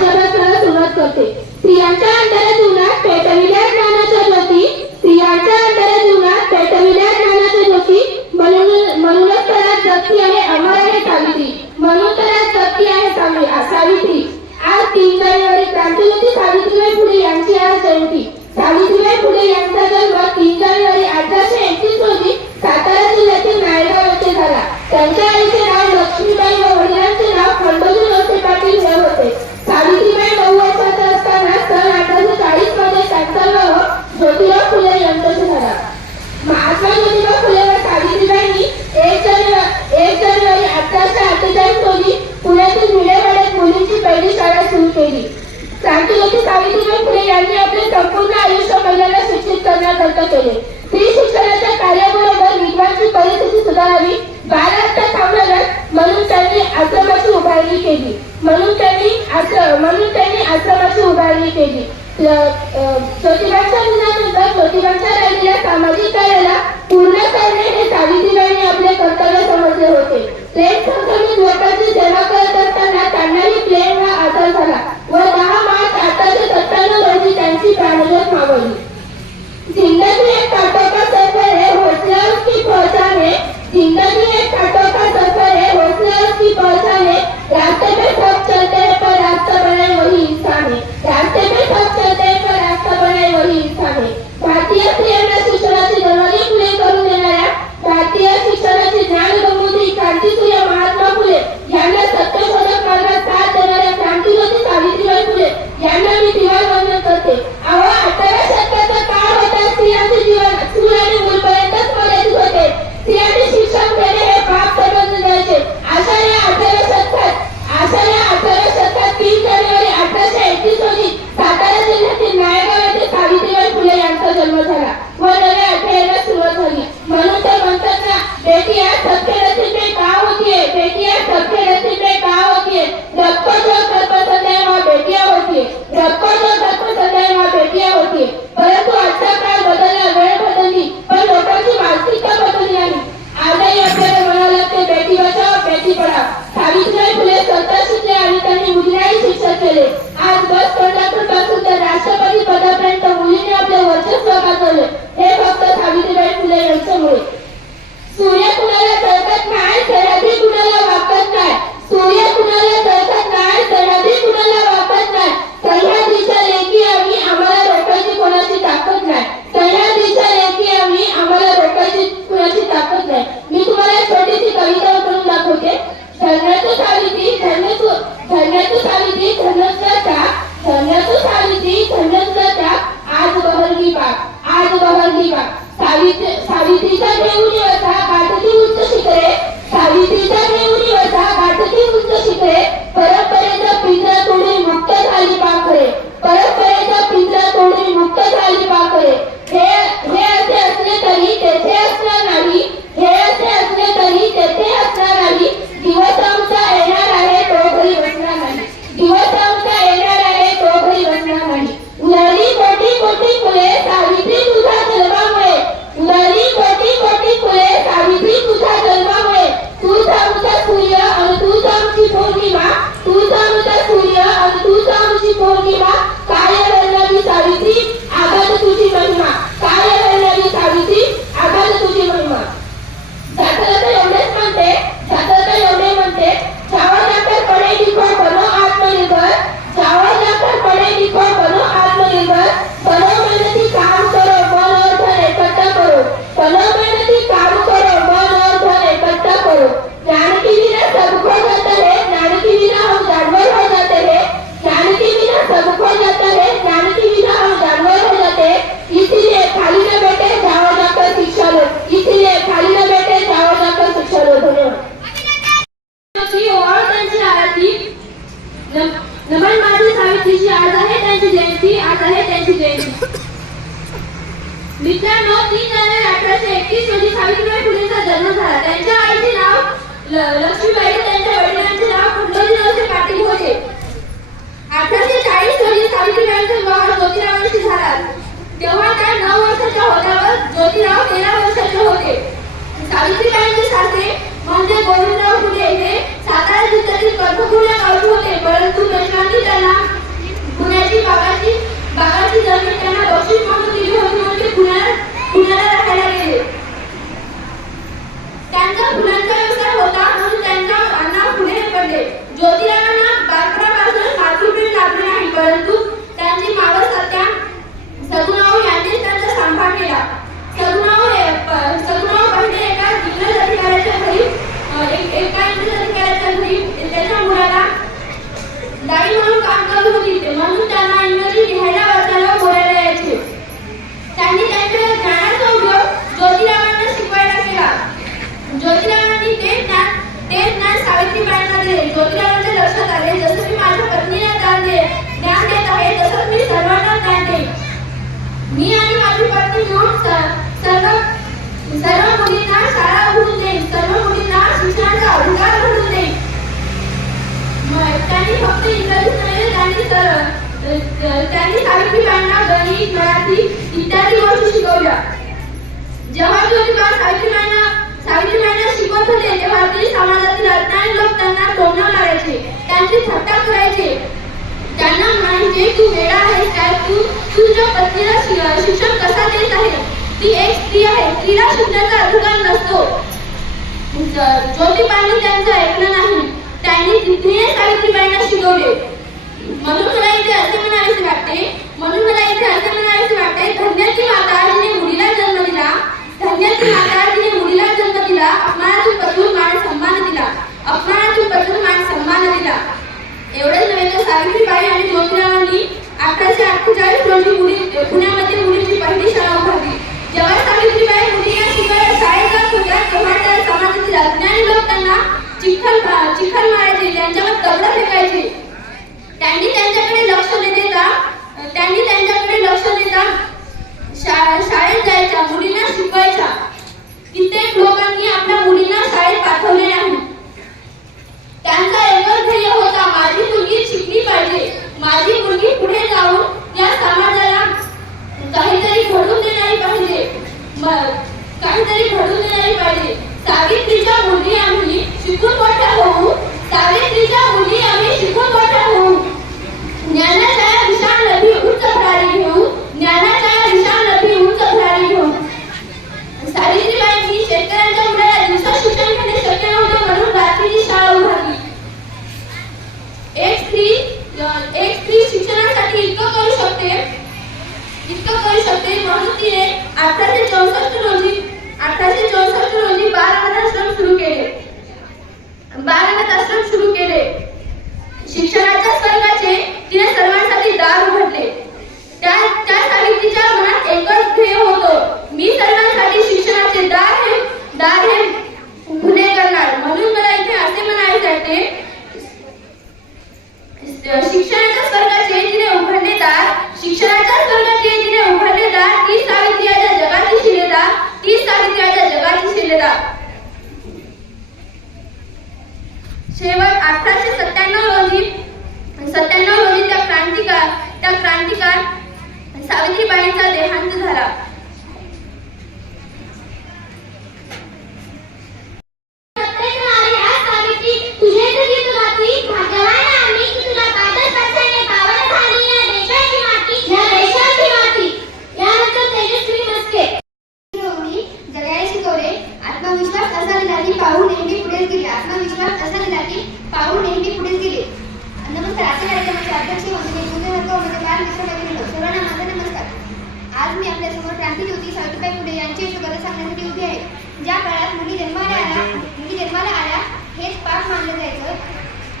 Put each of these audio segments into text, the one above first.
माझ्यापासून सुरुवात करते. स्त्रियांच्या अंतरजीवनात पेटविल्या ज्ञानाच्या ज्योती, स्त्रियांच्या अंतरजीवनात पेटविल्या ज्ञानाच्या ज्योती, म्हणूनच त्याला जगती आहे अमर आहे सावित्री, म्हणून त्याला जगती आहे सावित्री. आज 3 जानेवारी क्रांतिज्योती सावित्रीबाई फुले यांची आज जयंती. सावित्रीबाई फुले यांचा जन्म 3 जानेवारी 1831 रोजी सातारा जिल्ह्यातील नायगाव येथे झाला. त्यांच्या आईचे नाव लक्ष्मीबाई व वडिलांचे नाव खंडोजी वळसे पाटील हे होते. सावित्रीबाई 9 वर्षाच्या असताना सन 1840 मध्ये त्यांचा विवाह ज्योतिराव फुले यांच्याशी झाला. महात्मा ज्योतिबा फुले व सावित्रीबाईंनी 1 जानेवारी 1848 रोजी पुण्यातील भिडेवाड्यात मुलींची पहिली शाळा सुरू केली. क्रांतिज्योती सावित्रीबाई फुले यांनी आपले संपूर्ण आयुष्य महिलांना शिक्षित करण्याकरता केले. स्त्री शिक्षणाच्या कार्याबरोबर विधवांची परिस्थिती सुधारावी, बालहत्या थांबवाव्यात म्हणून त्यांनी आश्रमाची उभारणी केली. ज्योतिबांच्या निधनानंतर ज्योतिबांच्या राहिलेल्या सामाजिक कार्याला पूर्ण करणे हे सावित्रीबाईंनी आपले कर्तव्य समजले होते. प्लेग संक्रमित लोकांची सेवा करत असताना त्यांनाही प्लेग हा आजार झाला व 10 मार्च 1897 रोजी त्यांची प्राणज्योत मावळली. जिंदगी एक कांटों का सफर है, हौसला उसकी पहचान है. जिंदगी एक कांटों का सफर है, हौसला उसकी पहचान है. रास्ते पे सब चलते हैं पर रास्ता बनाए वही इंसान है. रास्ते पे सब चलते हैं पर रास्ता बनाए वही इंसान है. भारतीय स्त्रियांना शिक्षणाची दरवाजे खुले करून देणाऱ्या, भारतीय शिक्षणाची ज्ञानगंगोत्री क्रांतिसूर्य महात्मा फुले यांना सत्यशोधक मार्गात साथ देणाऱ्या क्रांतिज्योती सावित्रीबाई फुले यांना मी दिवाळ वंदन करते. 18व्या शतकाचा काळ होता. स्त्रियांचे जीवन स्कूल आणि मुलपर्यंतच मर्यादित होते. स्त्रियांनी शिक्षण घेणे हे पाप समजले जायचे. अशा या 18व्या शतकात 3 जानेवारी 1831 रोजी सातारा जिल्ह्यातील नायगाव येथे सावित्रीबाई फुले यांचा जन्म झाला व नव्या अध्यायाला सुरुवात झाली. म्हणून ते म्हणतात ना, बेटियां सबके नसीब में कहाँ होती है, बेटियां सबके नसीब में कहाँ होती है. रब को जो घर पसंद है वहाँ बेटियां होती है, रब को जो घर पसंद है वहाँ बेटियां होती है. परंतु आजचा काळ बदलला, वेळ बदलली, पण लोकांची मानसिकता बदलली नाही. आजही आपल्याला म्हणावं लागते बेटी बचाओ बेटी पढाओ. सावित्रीबाई फुले स्वतः शिकले आणि त्यांनी मुलींनाही शिक्षण केले. आज बस कंडक्टरपासून तर राष्ट्रपती पदापर्यंत मुलींनी आपले वर्चस्व गाजवले. हे फक्त सावित्रीबाई फुले यांच्यामुळे. सूर्य कुणाला जळकत नाही, सरहदी कुणाला वाकत नाही. सूर्य कुणाला जळकत नाही, सरहदी कुणाला वाकत नाही. सह्याद्रीच्या लेकी आम्ही, आम्हाला रोखायची कोणाची ताकद नाही. सह्याद्रीच्या लेकी आम्ही, आम्हाला रोखायची कोणाची ताकद नाही. मी तुम्हाला छोटीशी कविता करून दाखवते. धन्य तू सावित्री, धन्य तू सावित्री, धन्यचा त्याग, धन्य तू सावित्री, धन्यचा त्याग. आज बहरली बाग, आज बहरली बाग. सावित्रीचा देऊनी वसा गाठती उच्च शिखरे, सावित्रीचा देऊनी वसा गाठती उच्च शिखरे. परंपरेचा पिंजरा तोडून मुक्त झाली पाखरे, परंपरेचा पिंजरा तोडून मुक्त झाली पाखरे. हे असे असले तरी तेथे असणार नाही, हे असे असले तरी तेथे असणार नाही. दिवस आमचा येणार आहे तो घरी बसणार नाही, दिवस आमचा येणार आहे तो घरी बसणार नाही. उधळली कोटी कोटी फुले सावित्री तुझ्या जन्मामुळे, उधळली कोटी कोटी फुले सावित्री तुझ्या जन्मामुळे. तूच आमचा सूर्य आणि तूच आमची पौर्णिमा, तूच आमचा सूर्य आणि तूच आमची पौर्णिमा. काय वैष्णवी सावित्री आगाध तुझी महिमा, काय वैष्णवी सावित्री आगाध तुझी महिमा. जाता एवढेच म्हणते, जाता एवढे म्हणते, जावा जाकर पढे लिखो बनो आत्मनिर्भर, जावा जाकर पढे लिखो बनो आत्मनिर्भर. बनो मेहनती काम करो, मन और धन इकट्ठा करो, बनो मेहनती काम करो, मन और धन इकट्ठा करो. ज्ञान के बिना सब खो जाता है, ज्ञान के बिना हम जानवर हो जाते हैं. ज्ञान के बिना सब खो जाता है, ज्ञान के बिना हम जानवर हो जाते हैं. इसीलिए खाली न बैठे, जाओ जाकर शिक्षा लो, इसीलिए खाली न बैठे, जाओ जाकर शिक्षा लो. धन्यवाद. त्यांची आरती. नमन माझी सावित्रीची आज आहे त्यांची जयंती, आज आहे त्यांची जयंती. मित्रांनो, 3 जानेवारी 1831 रोजी सावित्रीबाई फुलेंचा जन्म झाला. त्यांच्या आईचे नाव लक्ष्मीबाई, त्यांच्या वडिलांचे नाव खंडोजी वळसे पाटील होते. 1840 रोजी सावित्रीबाईंचा विवाह ज्योतिरावांशी झाला. तेव्हा त्या 9 वर्षाच्या होत्यावर ज्योतिराव 13 वर्षाचे होते. सावित्रीबाईंचे सासरे म्हणजे गोविंदराव फुले हे सातारा जिल्ह्यातील कर्कपूर या गावचे होते. परंतु पेशव्यांनी त्यांना त्यांचा फुलांचा व्यवसाय होता म्हणून त्यांच्या अण्णा फुले पडले. ज्योतिरावांना बालपणापासून मातृप्रेम लाभले नाही, परंतु त्यांची मावस आत्या सगुणाबाई यांनीच त्यांचा सांभाळ केला. सगुणाबाई पहिले एका इंग्रज अधिकाऱ्याच्या घरी त्याच्या मुलाला दाई म्हणून काम करत होती, म्हणून त्यांना इंग्रजी लिहायला वाचायला बोलायला यायचे. त्यांनी त्यांच्या ज्ञानाचा उपयोग ज्योतिरावांना शिकवायला केला. ज्योतिरावांनी ते ज्ञान सावित्रीबाईंना दिले. ज्योतिरावांच्या लक्षात आले, जसं मी माझ्या पत्नीला ज्ञान देत आहे तसंच मी सर्वांना ज्ञान देईन. मी आणि माझी पत्नी मिळून सर्व मुलींना शाळा उघडून देईन, सर्व मुलींना शिक्षणाचा अधिकार मिळवून देईन. त्यांनी फक्त इंग्रजीच नव्हे, त्यांनी सावित्रीबाईंना गणित, मराठी इत्यादी गोष्टी शिकवल्या. जेव्हा ज्योतिबा सावित्रीबाईंना शिकवत होते तेव्हा ते समाजातील अज्ञानी लोक त्यांना टोमणा मारायचे, त्यांची थट्टा करायचे. त्यांना म्हणायचे, तू वेडा आहेस काय, तू तुझ्या पत्नीला शिक्षण कसा देत आहे, ती एक स्त्री आहे, तिला शिकण्याचा अधिकार नसतो. ज्योतिबांनी त्यांचं ऐकलं नाही. त्यांनी तिथे सावित्रीबाईंना शिकवले. म्हणून मला इथे असे म्हणावेसे वाटते, धन्य ती माता जिने मुलीला जन्म दिला, धन्य ती माता जिने मुलीला जन्म दिला, अपमानातून पचवून मान सन्मान दिला. एवढेच नव्हे तर सावित्रीबाई आणि ज्योतिरावांनी 1848 रोजी पुण्यामध्ये मुलींची पहिली शाळा उभारली. जेव्हा सावित्रीबाई मुलींना शिकवायला शाळेत जात होत्या तेव्हा त्या समाजातील अज्ञानी लोक त्यांना चिखल मारायचे, त्यांच्यावर दगड फेकायचे. त्यांनी त्यांच्याकडे लक्ष देता शाळेत जायच्या, मुलींना शिकवायच्या. कित्येक लोकांनी आपल्या मुलींना शाळेत पाठवले नाही. त्यांचा एकच ध्येय होता, माझी मुलगी शिकली पाहिजे, माझी मुलगी पुढे जाऊन या समाजाला काहीतरी घडवून देणारी पाहिजे. सावित्रीच्या मुली आम्ही शिकून मोठ्या होऊ, सावित्रीच्या मुली आम्ही शिकून मोठ्या होऊ, ज्ञानाच्या विशाल नदी उंच भरारी घेऊ, ज्ञानाच्या विशाल नदी उंच भरारी घेऊ. सावित्रीबाईंनी शेतकऱ्यांच्या मुलाला दिवसा शिक्षण घेणे शक्य नव्हते म्हणून रात्रीची शाळा उभारली. एक स्त्री शिक्षणासाठी इतकं करू शकते म्हणून तिने 1864 रोजी बालनाथ आश्रम सुरू केले. शिक्षणाच्या स्वर्गाचे तिने सर्वांसाठी दार उघडले. त्या सावित्रीच्या मनात एकच ध्येय होतं, मी सर्वांसाठी शिक्षणाचे दार हे खुले करणार. म्हणून मला इथे असे म्हणायचे आहे, शिक्षणाच्या स्वर्गाचे जिने उघडले दार, ती सावित्रीच्या जगाची शिलेदार. शेवट 1897 रोजी त्या क्रांतिकार सावित्रीबाईंचा देहांत झाला. आज मी आपल्या समोर क्रांतिज्योती सावित्रीबाई फुले यांची यशोगाथा सांगण्यासाठी उभी आहे. ज्या काळात मुली जन्माला आल्या हेच पाप मानलं जायचं.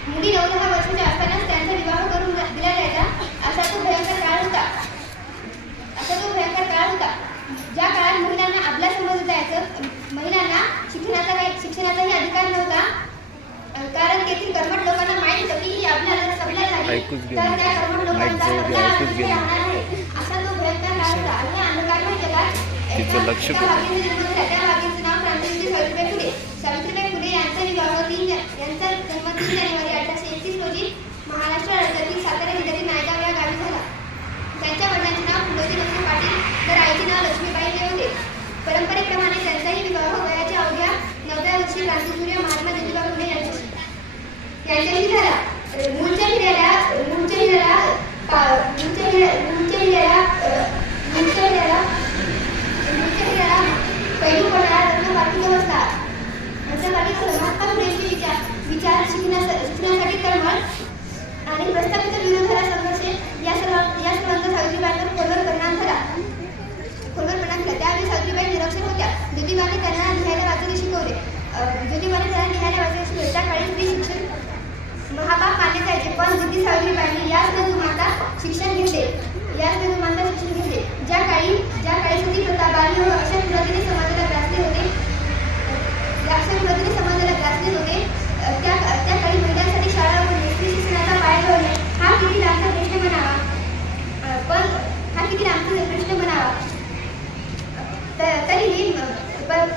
मुली 9-10 वर्षाच्या असतानाच त्यांचा विवाह करून दिला जायचा. असा तो भयंकर काळ होता. ज्या काळात महिलांना आपला समजलं जायचं, महिलांना शिक्षणाचाही अधिकार नव्हता, कारण तेथील कर्मठ लोकांना माहीत होतं की आपल्याला सबला झाली तर त्या कर्मठ लोकांचा राहणार आहे. असा तो भयंकर काळ होता. आणि अंधकारमय जगात त्या वाघींचं नाव क्रांतिज्योती सावित्रीबाई फुले. सावित्रीबाई फुले यांचा जन्म 3 जानेवारी 1831 रोजी महाराष्ट्र राज्यातील सातारा जिल्ह्यातील नायगाव या गावी झाला. त्यांच्या वडिलांचे नाव फुलोजी लक्ष्मी पाटील तर आईचे नाव लक्ष्मीबाई हे होते. परंपरेप्रमाणे त्यांचाही विवाह वयाच्या अवघ्या 9व्या वर्षी क्रांतिसूर्य महात्मा ज्योतिबा फुले यांच्याशी झाला. मूळच्या हिऱ्याला पैलू पडणारा रत्न वाटून बसला.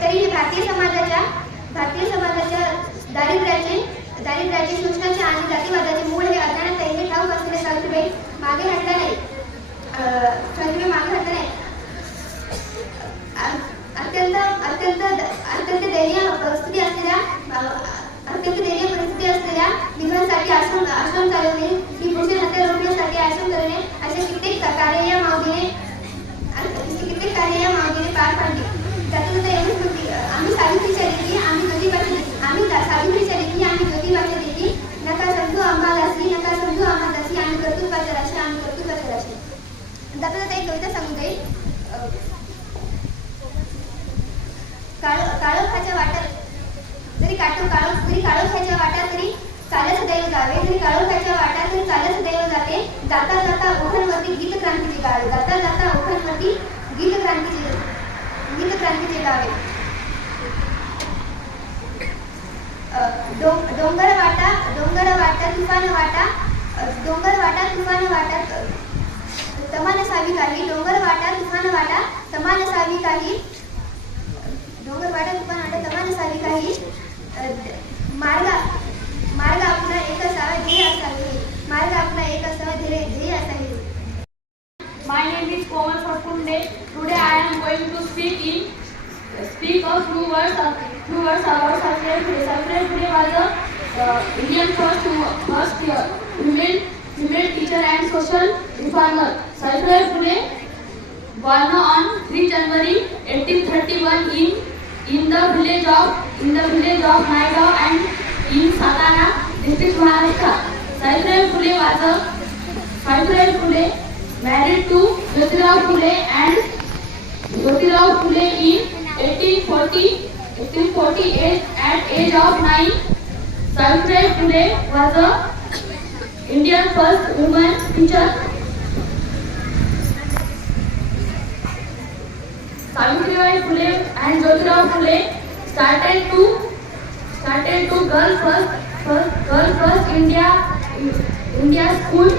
तरी हे भारतीय समाजाच्या दारिद्र्याचे शोषणाचे आणि जातीवादाचे मूळ हे अज्ञानात आहे हे ठाऊक असलेले सावित्रीबाई मागे हटला नाही. अत्यंत दयनीय परिस्थिती असलेल्या विधवांसाठी आश्रम चालवणे, ही पुरुष हत्या रोखण्यासाठी आश्रम करणे असे कित्येक कार्य या माऊलीने पार पाडले. त्यातून एवढीच होती, आम्ही सावित्रीच्या लेकी, आम्ही ज्योतिबाच्या लेकी, नका समजू आम्हा दासी, आम्ही कर्तृत्वाच्या राशी. त्यातून एक कविता सांगून जाईल. काळोखाच्या वाट्यात जरी काळोखाच्या वाट्यात तरी चालत दैव जावे, जरी काळोखाच्या वाट्यात तरी चालत दैव जाते. जाता जाता ओठांवरती गीत क्रांतीचे गावे, जाता जाता ओठांवरती गीत क्रांतीचे गावे. डोंगर वाटा तुफान वाटा तमान सावी काही, डोंगर वाटा तुफान वाटा तमान सावी काही, मार्ग आपला एक असावा, ध्येय असावे. My name is Komal Satpunde. Today I am going to speak of few words about Savitribai Phule. Savitribai Phule was a Indian first female teacher and social reformer. Savitribai Phule born on 3 January 1831 in the village of Naigaon and in Satara district, Maharashtra. Savitribai Phule married to Jyotirao Phule and Jyotirao Phule in 1848 at age of 9. Savitribai Phule was a Indian first woman teacher. Savitribai Phule and Jyotirao Phule started to girl first India school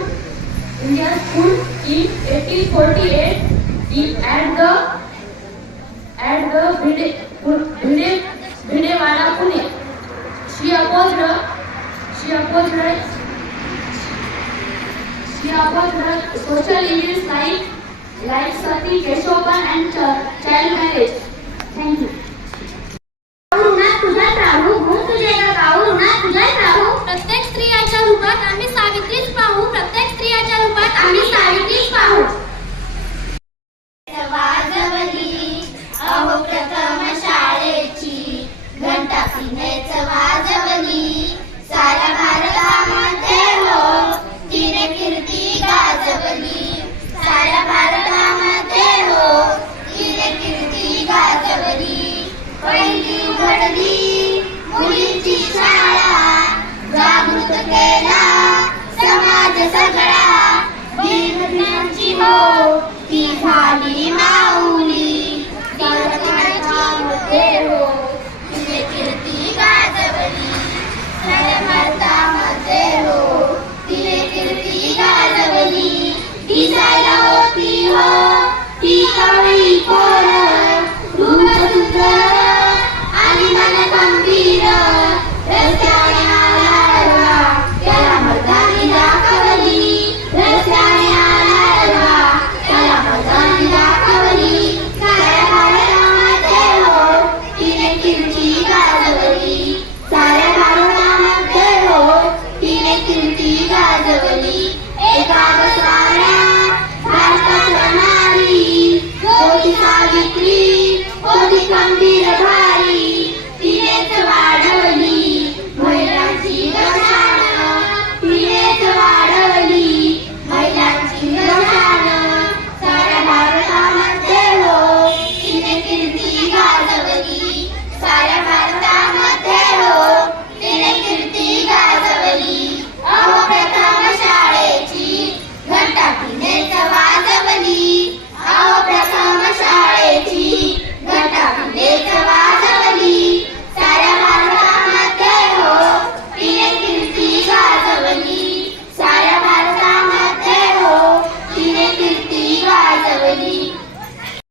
in 1848 at the Bhindewada, Pune. She opposed social evils like sati, keshopan and child marriage. Thank you. प्रत्येक स्त्रियाच्या रूपात आम्ही सावित्रीच पाहू. वाजवली अहो प्रथम शाळेची घंटा तिनेच वाजवली. साऱ्या भारतामध्ये हो तिने कीर्ती गाजवली. साऱ्या भारतामध्ये हो तिने कीर्ती गाजवली. पहिली उघडली मुलींची शाळा, जागृत केला समाज सगळा. विज्ञानची हो ती झाली माऊली. भारतामध्ये हो तिने कीर्ती गाजवली. साऱ्या भारतामध्ये हो तिने कीर्ती गाजवली. दिसायला होती हो ती कवळी पोर, रूपसुंदर आणि मनगमक.